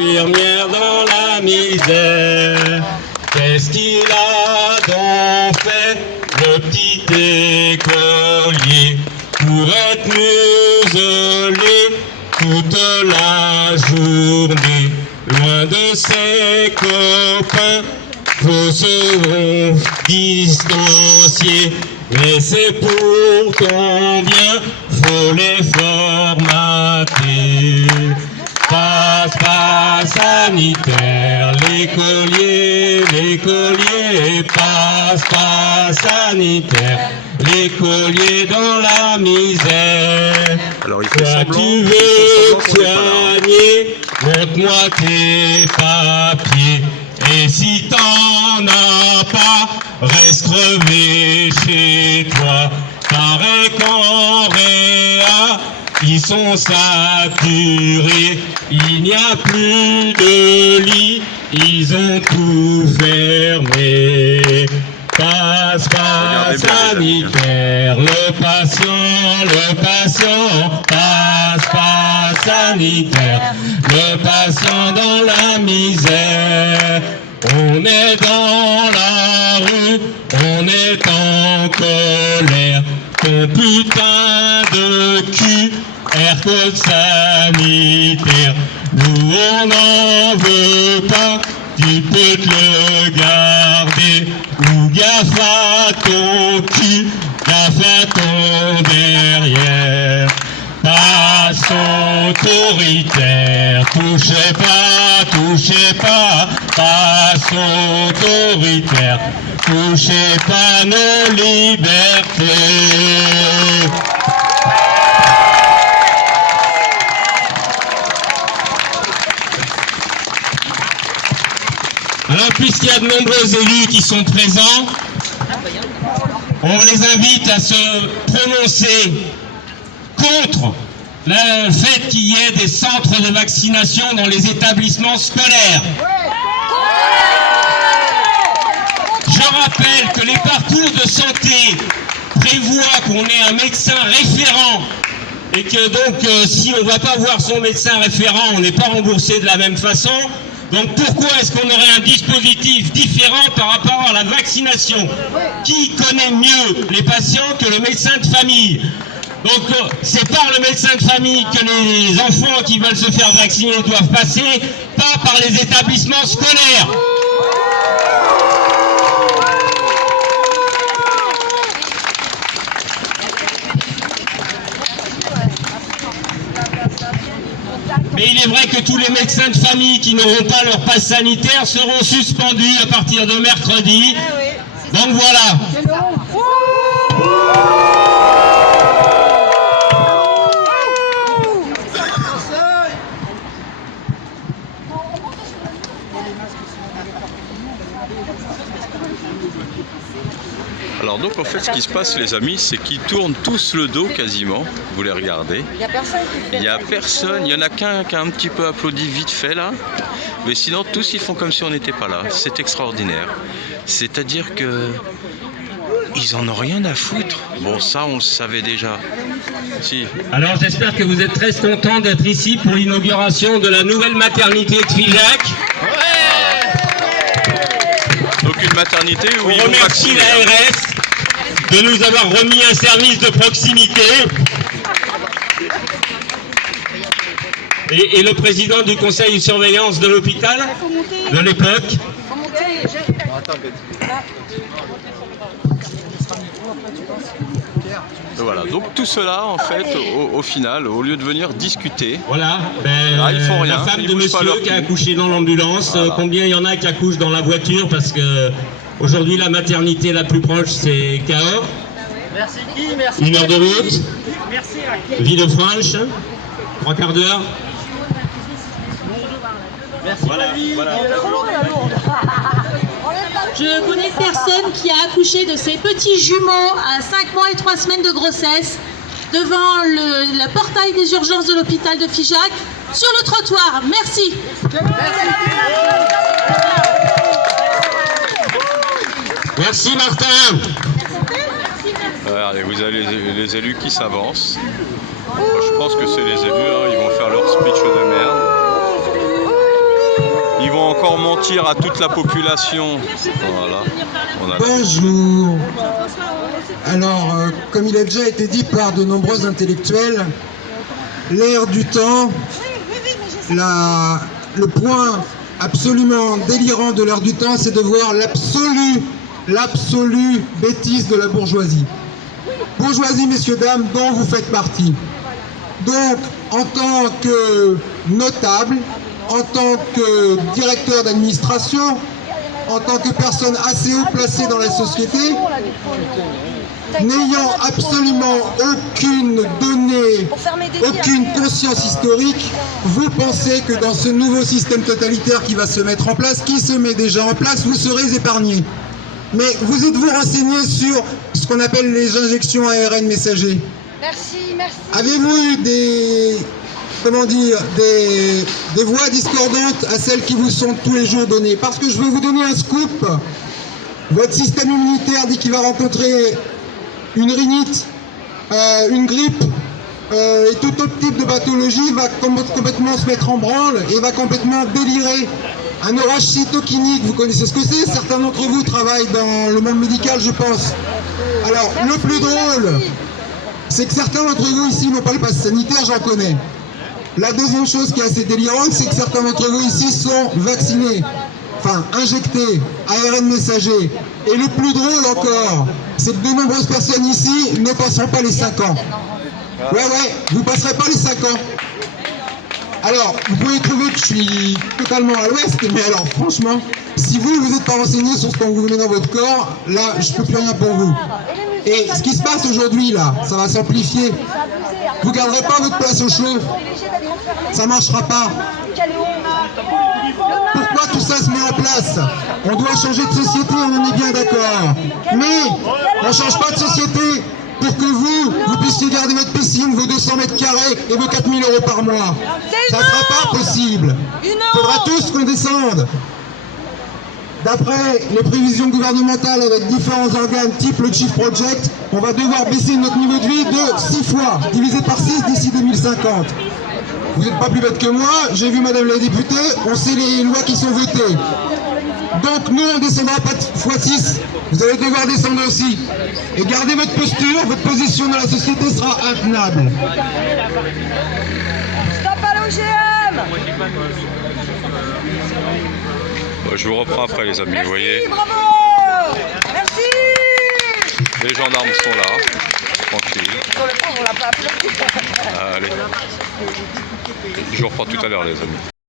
infirmière dans la misère. Qu'est-ce qu'il a donc fait, le petit écolier, pour être muselé toute la journée, loin de ses copains, faut se distancier, mais c'est pour ton bien, faut les formater. Passe sanitaire, l'écolier, passe sanitaire, l'écolier dans la misère. Alors il fait Toi semblant, tu veux soigner, montre-moi tes papiers. Et si t'en as pas, reste crevé chez toi. Paraît qu'en réa, ils sont saturés, il n'y a plus de lit, ils ont tout fermé. Passe sanitaire, le patient, passe sanitaire, le patient dans la misère. On est dans la rue, on est en colère, ton putain de cul, air code sanitaire, nous on n'en veut pas, tu peux te le garder, ou gaffe à ton cul, gaffe à ton derrière. Passe autoritaire, touchez pas, passe autoritaire, touchez pas nos libertés. Alors, puisqu'il y a de nombreux élus qui sont présents, on les invite à se prononcer contre le fait qu'il y ait des centres de vaccination dans les établissements scolaires. Je rappelle que les parcours de santé prévoient qu'on ait un médecin référent et que donc si on ne va pas voir son médecin référent, on n'est pas remboursé de la même façon. Donc pourquoi est-ce qu'on aurait un dispositif différent par rapport à la vaccination? Qui connaît mieux les patients que le médecin de famille? Donc c'est par le médecin de famille que les enfants qui veulent se faire vacciner doivent passer, pas par les établissements scolaires. Mais il est vrai que tous les médecins de famille qui n'auront pas leur passe sanitaire seront suspendus à partir de mercredi. Donc voilà. Alors donc en fait ce qui se passe les amis, c'est qu'ils tournent tous le dos quasiment, vous les regardez. Il n'y a personne, il y en a qu'un qui a un petit peu applaudi vite fait là, mais sinon tous ils font comme si on n'était pas là, c'est extraordinaire. C'est-à-dire que ils en ont rien à foutre. Bon ça on le savait déjà. Si. Alors j'espère que vous êtes très contents d'être ici pour l'inauguration de la nouvelle maternité de Figeac. Donc une maternité où on remercie l'ARS de nous avoir remis un service de proximité. Et le président du conseil de surveillance de l'hôpital de l'époque. Voilà, donc tout cela en fait au final, au lieu de venir discuter, voilà, ils font rien, la femme de monsieur qui a accouché dans l'ambulance, voilà. Combien il y en a qui accouchent dans la voiture parce que aujourd'hui la maternité la plus proche c'est Cahors. Merci Guy, merci. 1 heure de route. Merci. Villefranche, 3 quarts d'heure. Merci. Voilà. Je connais une personne qui a accouché de ses petits jumeaux à 5 mois et 3 semaines de grossesse devant le portail des urgences de l'hôpital de Figeac sur le trottoir. Merci. Merci Martin. Regardez, vous avez les élus qui s'avancent. Je pense que c'est les élus, hein, ils vont faire leur speech de merde. Ils vont encore mentir à toute la population. Voilà. On a... Bonjour. Alors, comme il a déjà été dit par de nombreux intellectuels, l'ère du temps, le point absolument délirant de l'ère du temps, c'est de voir l'absolue bêtise de la bourgeoisie. Bourgeoisie, messieurs, dames, dont vous faites partie. Donc, en tant que notable, en tant que directeur d'administration, en tant que personne assez haut placée dans la société, n'ayant absolument aucune donnée, aucune conscience historique, vous pensez que dans ce nouveau système totalitaire qui va se mettre en place, qui se met déjà en place, vous serez épargnés. Mais vous êtes-vous renseigné sur ce qu'on appelle les injections ARN messagers? Merci. Avez-vous eu des voix discordantes à celles qui vous sont tous les jours données? Parce que je veux vous donner un scoop. Votre système immunitaire dit qu'il va rencontrer une rhinite, une grippe et tout autre type de pathologie, va complètement se mettre en branle et va complètement délirer. Un orage cytokinique, vous connaissez ce que c'est? Certains d'entre vous travaillent dans le monde médical, je pense. Alors, le plus drôle, c'est que certains d'entre vous ici n'ont pas le pass sanitaire, j'en connais. La deuxième chose qui est assez délirante, c'est que certains d'entre vous ici sont vaccinés, enfin injectés, ARN messager. Et le plus drôle encore, c'est que de nombreuses personnes ici ne passeront pas les 5 ans. Ouais, vous passerez pas les 5 ans. Alors, vous pouvez trouver que je suis totalement à l'ouest, mais alors franchement, si vous n'êtes pas renseigné sur ce qu'on vous met dans votre corps, là, je peux plus rien pour vous. Et ce qui se passe aujourd'hui, là, ça va s'amplifier. Vous garderez pas votre place au chaud. Ça marchera pas. Pourquoi tout ça se met en place? On doit changer de société, on en est bien d'accord. Mais on ne change pas de société pour que vous puissiez garder votre piscine, vos 200 mètres carrés et vos 4 000 € par mois. Ça ne sera pas possible. Il faudra tous qu'on descende. D'après les prévisions gouvernementales avec différents organes type le Chief Project, on va devoir baisser notre niveau de vie de 6 fois, divisé par 6 d'ici 2050. Vous n'êtes pas plus bête que moi, j'ai vu madame la députée, on sait les lois qui sont votées. Donc nous on ne descendra pas de x6, vous allez devoir descendre aussi. Et gardez votre posture, votre position dans la société sera intenable. Stop à l'OGM. Je vous reprends après les amis, vous voyez. Bravo. Merci. Les gendarmes sont là, tranquille. On l'a pas applaudi. Allez. Je vous reprends tout à l'heure les amis.